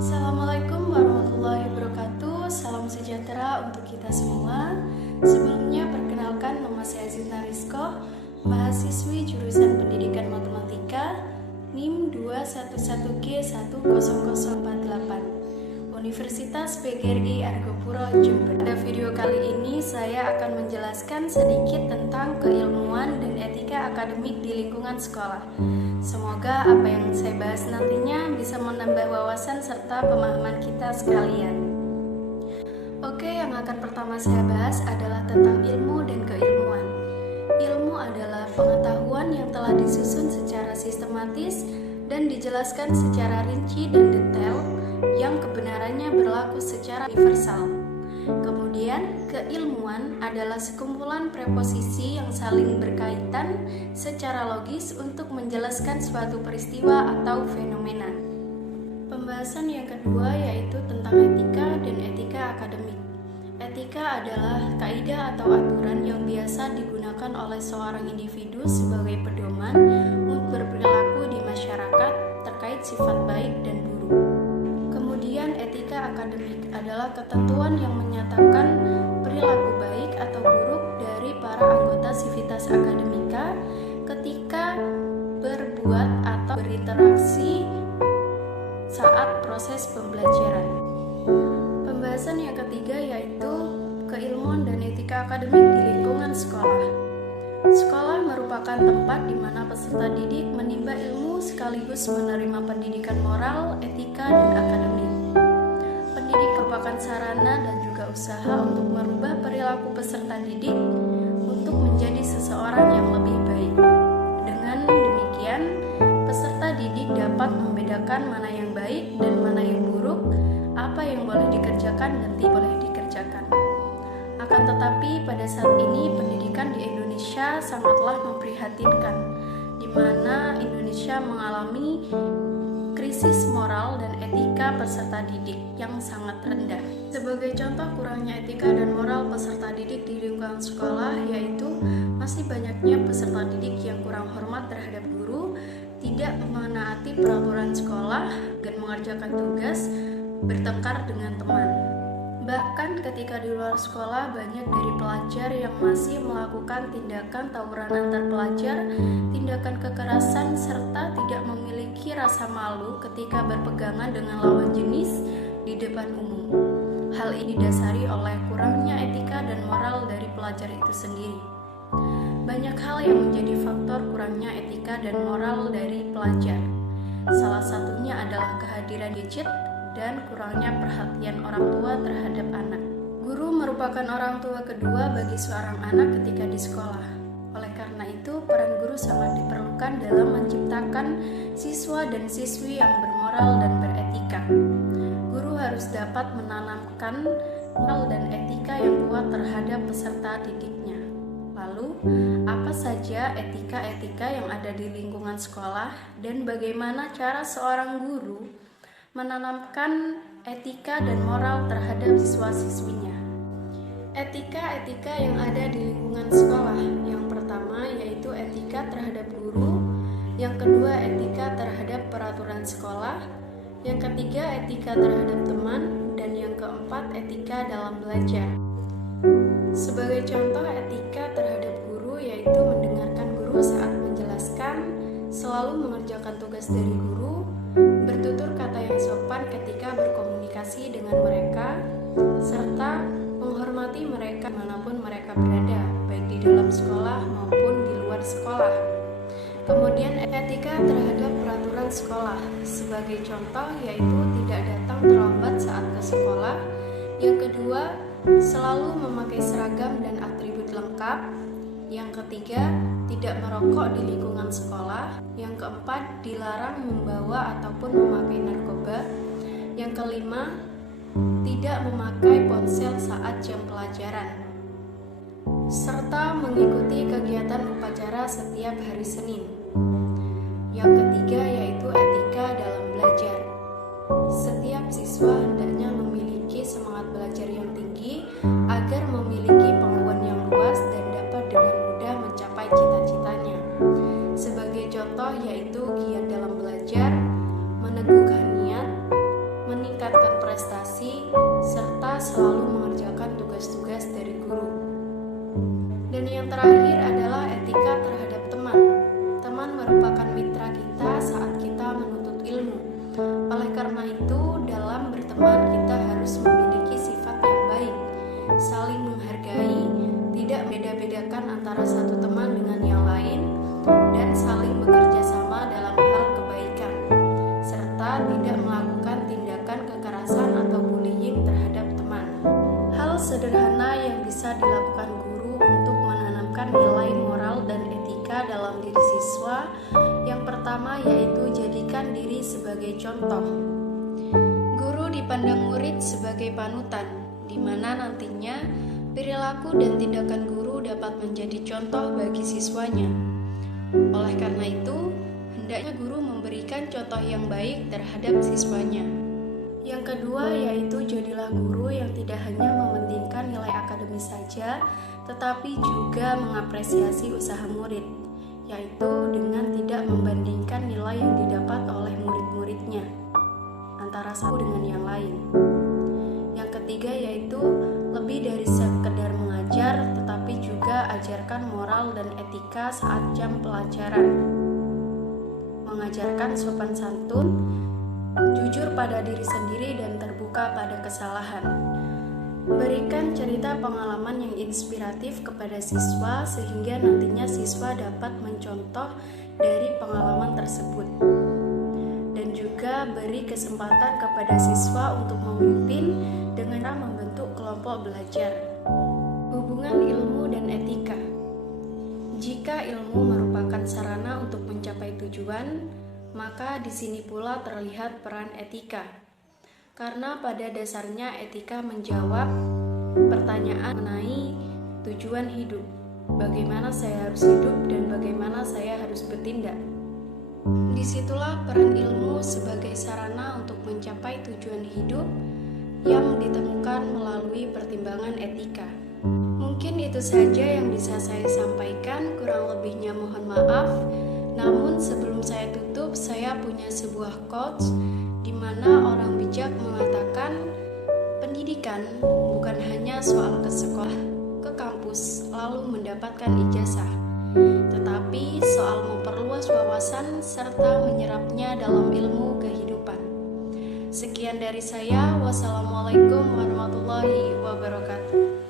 Assalamualaikum warahmatullahi wabarakatuh. Salam sejahtera untuk kita semua. Sebelumnya perkenalkan, nama saya Zina Rizko, mahasiswi jurusan Pendidikan Matematika NIM 211G10048, Universitas PGRI Argopuro, Jember. Pada video kali ini saya akan menjelaskan sedikit tentang keilmuan dan etika akademik di lingkungan sekolah. Semoga apa yang saya bahas nantinya bisa menambah wawasan serta pemahaman kita sekalian. Oke, yang akan pertama saya bahas adalah tentang ilmu dan keilmuan. Ilmu adalah pengetahuan yang telah disusun secara sistematis dan dijelaskan secara rinci dan detail yang kebenarannya berlaku secara universal. Kemudian, keilmuan adalah sekumpulan preposisi yang saling berkaitan secara logis untuk menjelaskan suatu peristiwa atau fenomena. Pembahasan yang kedua yaitu tentang etika dan etika akademik. Etika adalah kaidah atau aturan yang biasa digunakan oleh seorang individu sebagai pedoman untuk berperilaku di masyarakat terkait sifat baik dan buruk. Kemudian etika akademik adalah ketentuan yang menyatakan perilaku baik atau buruk dari para anggota sivitas akademika ketika berbuat atau berinteraksi saat proses pembelajaran. Pembahasan yang ketiga yaitu keilmuan dan etika akademik di lingkungan sekolah. Sekolah merupakan tempat di mana peserta didik menimba ilmu sekaligus menerima pendidikan moral, etika, dan akademik. Pendidik merupakan sarana dan juga usaha untuk merubah perilaku peserta didik untuk menjadi seseorang yang lebih baik. Dengan demikian, peserta didik dapat membedakan mana yang baik dan mana yang buruk, apa yang boleh dikerjakan dan tidak boleh dikerjakan. Akan tetapi pada saat ini pendidikan di Indonesia sangatlah memprihatinkan, di mana Indonesia mengalami krisis moral dan etika peserta didik yang sangat rendah. Sebagai contoh kurangnya etika dan moral peserta didik di lingkungan sekolah yaitu masih banyaknya peserta didik yang kurang hormat terhadap guru, tidak menaati peraturan sekolah dan mengerjakan tugas, bertengkar dengan teman. Bahkan ketika di luar sekolah banyak dari pelajar yang masih melakukan tindakan tawuran antar pelajar, tindakan kekerasan serta tidak memiliki rasa malu ketika berpegangan dengan lawan jenis di depan umum. Hal ini didasari oleh kurangnya etika dan moral dari pelajar itu sendiri. Banyak hal yang menjadi faktor kurangnya etika dan moral dari pelajar. Salah satunya adalah kehadiran gadget dan kurangnya perhatian orang tua terhadap anak. Guru merupakan orang tua kedua bagi seorang anak ketika di sekolah. Oleh karena itu, peran guru sangat diperlukan dalam menciptakan siswa dan siswi yang bermoral dan beretika. Guru harus dapat menanamkan moral dan etika yang kuat terhadap peserta didiknya. Lalu, apa saja etika-etika yang ada di lingkungan sekolah dan bagaimana cara seorang guru menanamkan etika dan moral terhadap siswa-siswinya? Etika-etika yang ada di lingkungan sekolah. Yang pertama yaitu etika terhadap guru, yang kedua etika terhadap peraturan sekolah, yang ketiga etika terhadap teman, dan yang keempat etika dalam belajar. Sebagai contoh etika terhadap guru yaitu mendengarkan guru saat menjelaskan, selalu mengerjakan tugas dari guru, bertutur kata yang sopan ketika berkomunikasi dengan mereka, serta menghormati mereka dimanapun mereka berada, baik di dalam sekolah maupun di luar sekolah. Kemudian etika terhadap peraturan sekolah. Sebagai contoh yaitu tidak datang terlambat saat ke sekolah. Yang kedua, selalu memakai seragam dan atribut lengkap. Yang ketiga, tidak merokok di lingkungan sekolah. Yang keempat, dilarang membawa ataupun memakai narkoba. Yang kelima, tidak memakai ponsel saat jam pelajaran, serta mengikuti kegiatan upacara setiap hari Senin. Yang ketiga yaitu etika dalam belajar. Setiap siswa hendaknya memiliki semangat belajar yang tinggi agar memiliki pengetahuan yang luas dan dapat dengan mudah mencapai cita-citanya. Sebagai contoh yaitu giat dalam belajar, meneguhkan niat, Oleh karena itu, dalam berteman kita harus memiliki sifat yang baik, saling menghargai, tidak beda-bedakan antara satu teman dengan yang lain, dan saling bekerja sama dalam hal kebaikan, serta tidak melakukan tindakan kekerasan atau bullying terhadap teman. Hal sederhana yang bisa dilakukan guru untuk menanamkan nilai moral dan etika dalam diri siswa, yang pertama yaitu jadikan diri sebagai contoh. Guru dipandang murid sebagai panutan, di mana nantinya perilaku dan tindakan guru dapat menjadi contoh bagi siswanya. Oleh karena itu, hendaknya guru memberikan contoh yang baik terhadap siswanya. Yang kedua yaitu jadilah guru yang tidak hanya mementingkan nilai akademis saja, tetapi juga mengapresiasi usaha murid, yaitu dengan tidak membandingkan nilai yang didapat oleh murid-muridnya antara satu dengan yang lain. Yang ketiga yaitu lebih dari sekedar mengajar, tetapi juga ajarkan moral dan etika saat jam pelajaran. Mengajarkan sopan santun, jujur pada diri sendiri dan terbuka pada kesalahan. Berikan cerita pengalaman yang inspiratif kepada siswa sehingga nantinya siswa dapat mencontoh dari pengalaman tersebut. Dan juga beri kesempatan kepada siswa untuk memimpin dengan membentuk kelompok belajar. Hubungan ilmu dan etika. Jika ilmu merupakan sarana untuk mencapai tujuan, maka di sini pula terlihat peran etika. Karena pada dasarnya etika menjawab pertanyaan mengenai tujuan hidup. Bagaimana saya harus hidup dan bagaimana saya harus bertindak. Disitulah peran ilmu sebagai sarana untuk mencapai tujuan hidup yang ditemukan melalui pertimbangan etika. Mungkin itu saja yang bisa saya sampaikan, kurang lebihnya mohon maaf. Namun sebelum saya tutup, saya punya sebuah quotes di mana orang bijak mengatakan pendidikan bukan hanya soal ke sekolah, ke kampus, lalu mendapatkan ijazah, tetapi soal memperluas wawasan serta menyerapnya dalam ilmu kehidupan. Sekian dari saya. Wassalamualaikum warahmatullahi wabarakatuh.